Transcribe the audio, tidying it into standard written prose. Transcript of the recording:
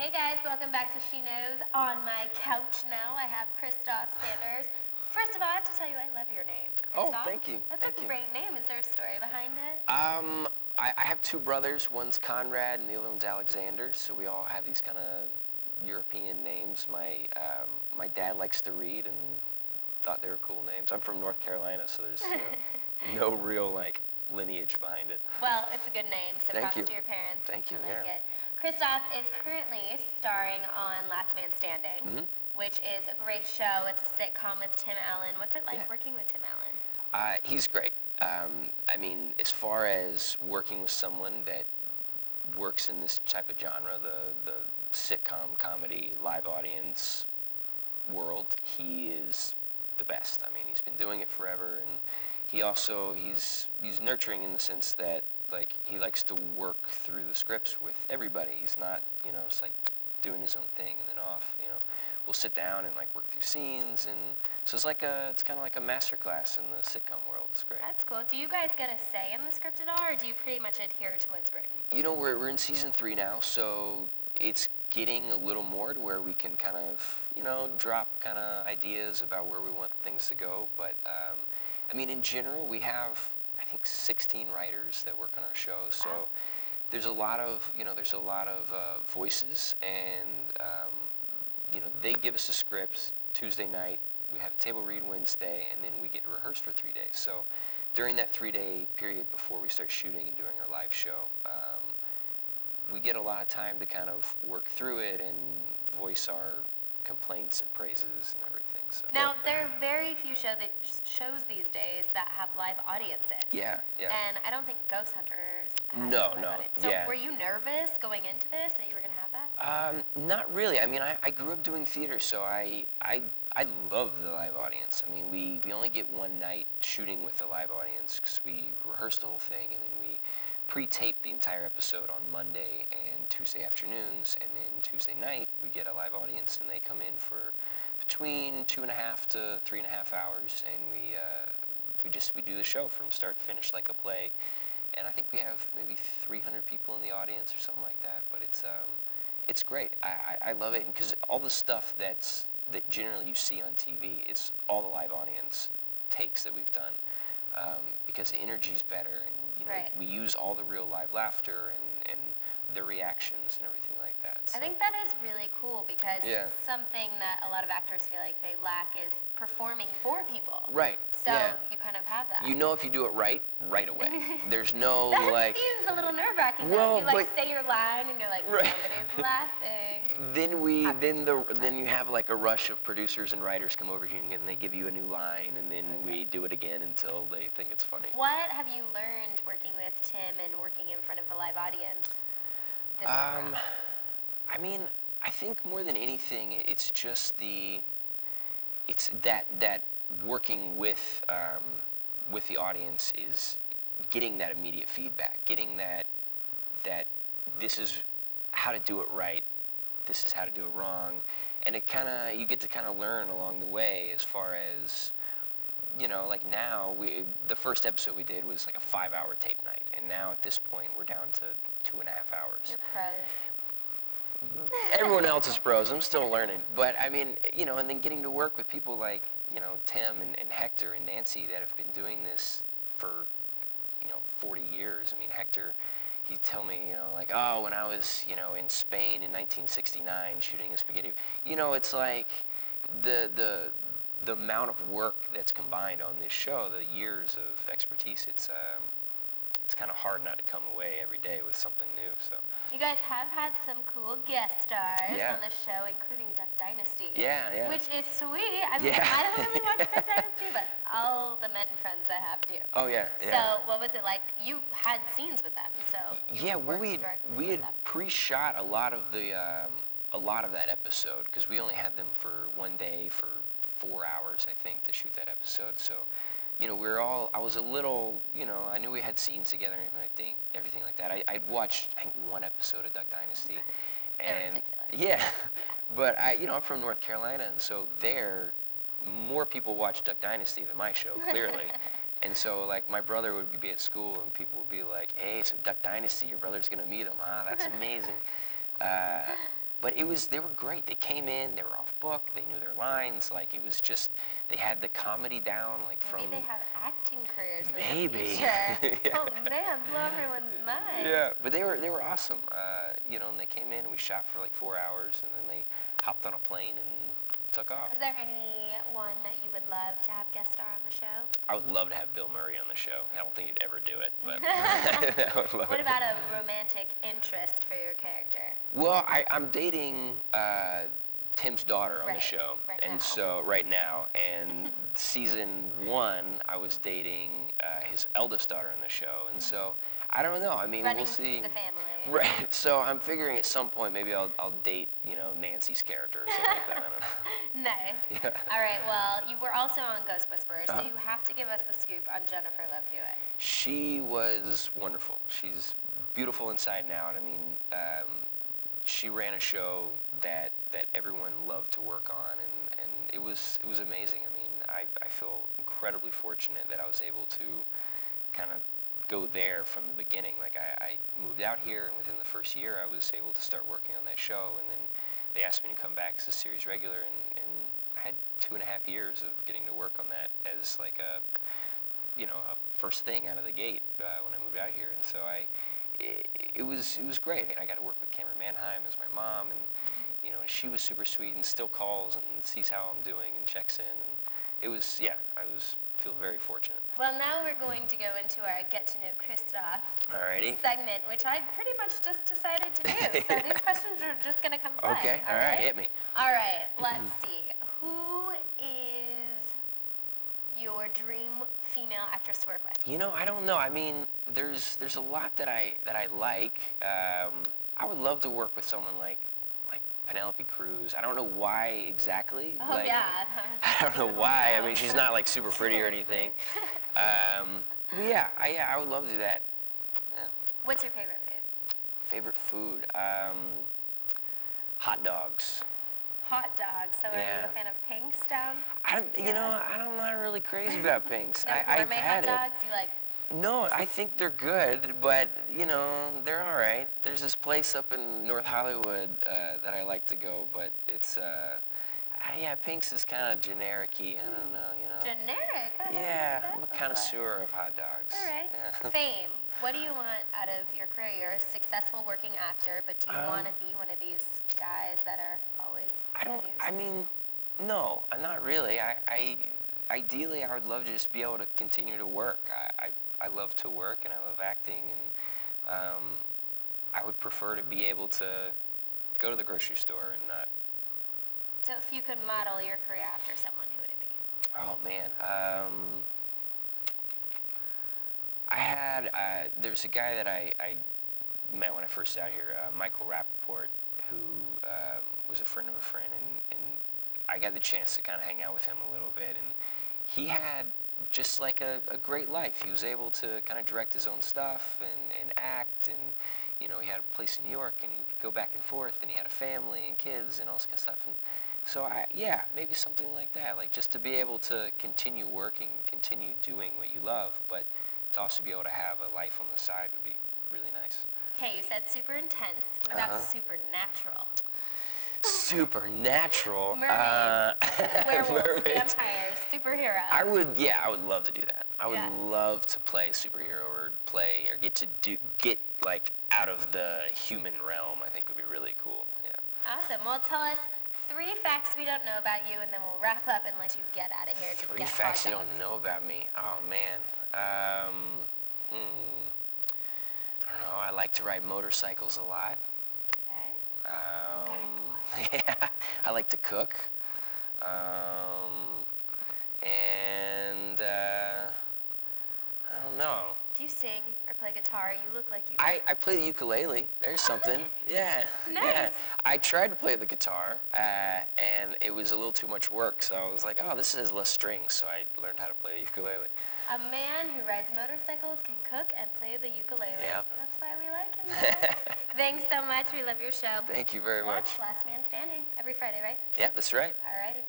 Hey guys, welcome back to SheKnows. On my couch now, I have Christoph Sanders. First of all, I have to tell you, I love your name, Christoph. Oh, thank you. That's a great name. Is there a story behind it? I have two brothers. One's Conrad and the other one's Alexander. So we all have these kind of European names. My dad likes to read and thought they were cool names. I'm from North Carolina, so there's no real lineage behind it. Well, it's a good name, so Thank props you. to your parents. Thank you, I like yeah. it. Christoph is currently starring on Last Man Standing, which is a great show. It's a sitcom with Tim Allen. What's it like working with Tim Allen? He's great. I mean, as far as working with someone that works in this type of genre, the sitcom, comedy, live audience world, he is the best. I mean, he's been doing it forever, and he's nurturing in the sense that he likes to work through the scripts with everybody. He's not, just doing his own thing and then off. We'll sit down and work through scenes, and so it's kind of like a master class in the sitcom world. It's great. That's cool. Do you guys get a say in the script at all, or do you pretty much adhere to what's written? We're in season 3 now, so it's getting a little more to where we can kind of, drop kind of ideas about where we want things to go. But I mean, in general, we have, I think, 16 writers that work on our show. So there's a lot of, voices, and they give us a script Tuesday night. We have a table read Wednesday, and then we get to rehearse for 3 days. So during that 3-day period before we start shooting and doing our live show, we get a lot of time to kind of work through it and voice our complaints and praises and everything. So now, there are very few shows these days that have live audiences. Yeah. And I don't think Ghost Hunters has No. a live audience. So were you nervous going into this that you were going to have that? Not really. I mean, I grew up doing theater, so I love the live audience. I mean, we only get one night shooting with the live audience because we rehearse the whole thing, and then we pre-tape the entire episode on Monday and Tuesday afternoons, and then Tuesday night we get a live audience, and they come in for between 2.5 to 3.5 hours, and we do the show from start to finish like a play. And I think we have maybe 300 people in the audience or something like that. But it's great. I love it, because all the stuff that generally you see on TV, it's all the live audience takes that we've done, because the energy's better, and we use all the real live laughter and the reactions and everything like that. So. I think that is really cool, because something that a lot of actors feel like they lack is performing for people. Right. So you kind of have that. If you do it right away. There's no that seems a little nerve-wracking. Well, you say your line and you're like, right. Nobody's laughing. Then you have a rush of producers and writers come over to you, and they give you a new line, and then we do it again until they think it's funny. What have you learned working with Tim and working in front of a live audience? I mean, I think more than anything, it's just that working with the audience is getting that immediate feedback, getting that this is how to do it right, this is how to do it wrong, and you get to kind of learn along the way. As far as now, the first episode we did was a 5-hour tape night, and now at this point we're down to 2.5 hours. You're pros. Everyone else is pros. I'm still learning. But I mean, and then getting to work with people like, Tim and Hector and Nancy that have been doing this for, 40 years. I mean, Hector, he'd tell me, when I was, in Spain in 1969 shooting a spaghetti, it's like the amount of work that's combined on this show, the years of expertise, it's kind of hard not to come away every day with something new. So you guys have had some cool guest stars Yeah. on the show, including Duck Dynasty. Yeah. Which is sweet. I mean, Yeah. I don't really watch Duck Dynasty, but all the men friends I have do. Oh yeah. So what was it like? You had scenes with them, so we had pre-shot a lot of that episode, because we only had them for one day for 4 hours, I think, to shoot that episode. So, I was a little, I knew we had scenes together and everything like that. I'd watched, I think, one episode of Duck Dynasty. And but I'm from North Carolina, and so there, more people watch Duck Dynasty than my show, clearly. And so, my brother would be at school, and people would be like, hey, so Duck Dynasty, your brother's going to meet him, huh? That's amazing. But they were great. They came in, they were off book, they knew their lines. Like, it was just, they had the comedy down, like from. Maybe they have acting careers in Maybe. the future. Yeah. Oh man, blow everyone's mind. Yeah, but they were awesome. And they came in and we shot for like 4 hours, and then they hopped on a plane and took off. Is there anyone that you would love to have guest star on the show? I would love to have Bill Murray on the show. I don't think he'd ever do it, but I would love What it. about a romantic interest for your character? Well, I'm dating Tim's daughter on the show, right now, and season 1, I was dating his eldest daughter on the show, and so I don't know. I mean, Running we'll see. through the family. Right. So I'm figuring at some point maybe I'll date Nancy's character or something like that. I don't know. Nice. Yeah. All right. Well, you were also on Ghost Whisperers, so you have to give us the scoop on Jennifer Love Hewitt. She was wonderful. She's beautiful inside and out. I mean, she ran a show that everyone loved to work on, and it was amazing. I mean, I feel incredibly fortunate that I was able to kind of go there from the beginning. Like, I moved out here, and within the first year, I was able to start working on that show, and then they asked me to come back as a series regular, and I had 2.5 years of getting to work on that as like a first thing out of the gate when I moved out here, and so it was great. I got to work with Cameron Manheim as my mom, and and she was super sweet and still calls and sees how I'm doing and checks in, and I feel very fortunate. Well, now we're going to go into our Get to Know Christoph Alrighty. segment, which I pretty much just decided to do. So these questions are just going to come flying. Okay, all right, hit me. All right, let's see. Who is your dream female actress to work with? I don't know. I mean, there's a lot that I like. I would love to work with someone like Penelope Cruz. I don't know why exactly. Oh, yeah. I don't know why. I mean, she's not like super pretty or anything. I would love to do that. Yeah. What's your favorite food? Favorite food? Hot dogs. Hot dogs. So are you a fan of Pink's down? I'm not really crazy about Pink's. No, I've had hot dogs? You like? No, I think they're good, but they're all right. There's this place up in North Hollywood that I like to go, but it's Pink's is kind of generic-y. I don't know, Generic? I'm a connoisseur of hot dogs. All right. Yeah. Fame. What do you want out of your career? You're a successful working actor, but do you want to be one of these guys that are always in the news? I mean, no, not really. Ideally, I would love to just be able to continue to work. I love to work, and I love acting, and I would prefer to be able to go to the grocery store and not. So if you could model your career after someone, who would it be? Oh, man. There's a guy that I met when I first got here, Michael Rappaport, who was a friend of a friend, and I got the chance to kind of hang out with him a little bit, and he had just like a great life. He was able to kind of direct his own stuff and act, and he had a place in New York, and he'd go back and forth, and he had a family and kids and all this kind of stuff. And so maybe something like that, like just to be able to continue working, continue doing what you love, but to also be able to have a life on the side would be really nice. Okay, you said super intense. What about supernatural? Supernatural. Mermaids, werewolves, vampires, superheroes. I would love to do that. I would love to play a superhero or get like out of the human realm. I think would be really cool. Yeah. Awesome. Well, tell us 3 facts we don't know about you, and then we'll wrap up and let you get out of here. 3 facts you don't know about me. Oh man. I don't know. I like to ride motorcycles a lot. Okay. I like to cook, and I don't know. Do you sing or play guitar? You look like you. I play the ukulele. There's something. Yeah. Nice. Yeah. I tried to play the guitar, and it was a little too much work. So I was like, oh, this has less strings. So I learned how to play the ukulele. A man who rides motorcycles can cook and play the ukulele. Yep. That's why we like him. Thanks so much. We love your show. Thank you very much. Last Man Standing every Friday, right? Yeah, that's right. Alrighty.